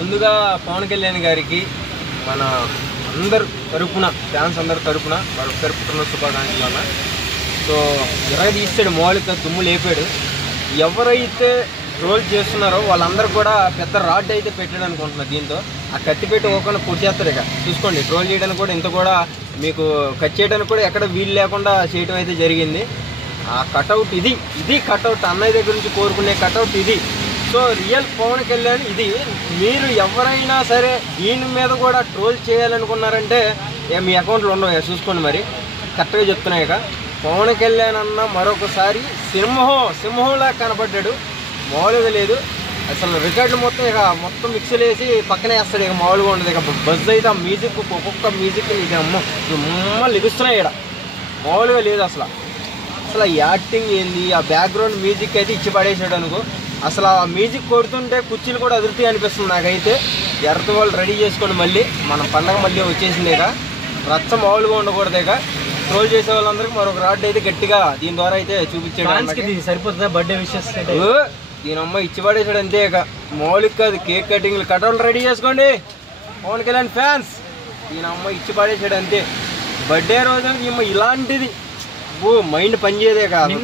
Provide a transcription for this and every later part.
ముందుగా పవన్ కళ్యాణ్ గారికి మన అందరు తరపున ఫ్యాన్స్ అందరి తరపున మరొకసారి పుట్టిన శుభాకాంక్షలు అన్న. సో తీసాడు మౌలిక దుమ్ము లేపాడు. ఎవరైతే ట్రోల్ చేస్తున్నారో వాళ్ళందరూ కూడా పెద్ద రాడ్ అయితే పెట్టాడు అనుకుంటున్నారు. దీంతో ఆ కత్తి పెట్టి ఓకుండా పొడి చేస్తారు. ఇక చూసుకోండి, ట్రోల్ చేయడానికి కూడా ఇంత కూడా మీకు కట్ చేయడానికి కూడా ఎక్కడ వీలు లేకుండా చేయడం అయితే జరిగింది. ఆ కటౌట్ ఇది కటౌట్ అన్నయ్య దగ్గర నుంచి కోరుకునే కటౌట్ ఇది. సో రియల్ పవన్ కళ్యాణ్ ఇది. మీరు ఎవరైనా సరే దీని మీద కూడా ట్రోల్ చేయాలనుకున్నారంటే మీ అకౌంట్లో ఉండవు, చూసుకోండి. మరి కరెక్ట్గా చెప్తున్నాయి. ఇక పవన్ కళ్యాణ్ అన్న మరొకసారి సింహంలా కనపడ్డాడు. మామూలుగా లేదు అసలు. రికార్డులు మొత్తం మిక్సీలు వేసి పక్కనే వేస్తాడు. ఇక మామూలుగా ఉండదు. ఇక బజ్ అయితే ఆ మ్యూజిక్ ఒక్కొక్క మ్యూజిక్ ఇది అమ్మ లెగుస్తున్నాయి. ఇక్కడ మామూలుగా లేదు అసలు. యాక్టింగ్ ఏంది, ఆ బ్యాక్గ్రౌండ్ మ్యూజిక్ అయితే ఇచ్చి పడేసాడు అనుకో. అసలు ఆ మ్యూజిక్ కొడుతుంటే కుర్చీలు కూడా అదురుతాయి అనిపిస్తుంది నాకైతే. ఎర్రతో వాళ్ళు రెడీ చేసుకోండి, మళ్ళీ మన పండగ మళ్ళీ వచ్చేసింది. ఇక రచ్చ మామూలుగా ఉండకూడదు. ఇక ట్రోల్ చేసే వాళ్ళందరికీ మరొక రాడ్ అయితే గట్టిగా దీని ద్వారా అయితే చూపించాడు. సరిపోతుందా బర్త్డే విషెస్? దీని అమ్మ ఇచ్చి పడేసాడు అంతే. ఇక మౌలిక కాదు, కేక్ కటింగ్లు కటౌట్లు రెడీ చేసుకోండి పవన్ కళ్యాణ్ ఫ్యాన్స్. దీని అమ్మ ఇచ్చి పడేసాడు అంతే. బర్త్డే రోజు ఈమె ఇలాంటిది మైండ్ పనిచేయదే కాదు.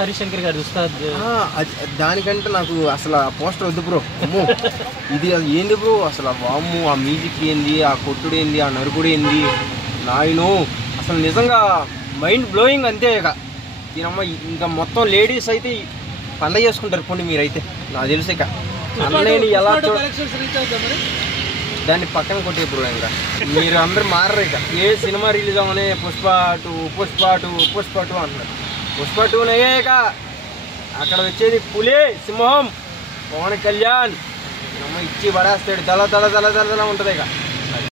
హరిశంకర్ గారు దానికంటే నాకు అసలు ఆ పోస్టర్ వద్దు బ్రో. అమ్మో ఇది ఏంది బ్రో అసలు. వామ్ము ఆ మ్యూజిక్ ఏంది, ఆ కొట్టుడు ఏంది, ఆ నరుకుడు ఏంది నాయను. అసలు నిజంగా మైండ్ బ్లోయింగ్ అంతే. ఇక దీనమ్మ ఇంకా మొత్తం లేడీస్ అయితే పండగ చేసుకుంటారు పోండి మీరైతే, నాకు తెలుసు. ఇక అన్నయ్యని ఎలా దాన్ని పక్కన కొట్టే బ్రో. ఇంకా మీరు అందరు మారరు. ఇక ఏ సినిమా రిలీజ్ అవనే పుష్ప 2 అంటున్నారు. పుష్ప 2 ఇక అక్కడ వచ్చేది పులి సింహం పవన్ కళ్యాణ్. అమ్మ ఇచ్చి పడేస్తాడు. దళ ఉంటుంది. ఇక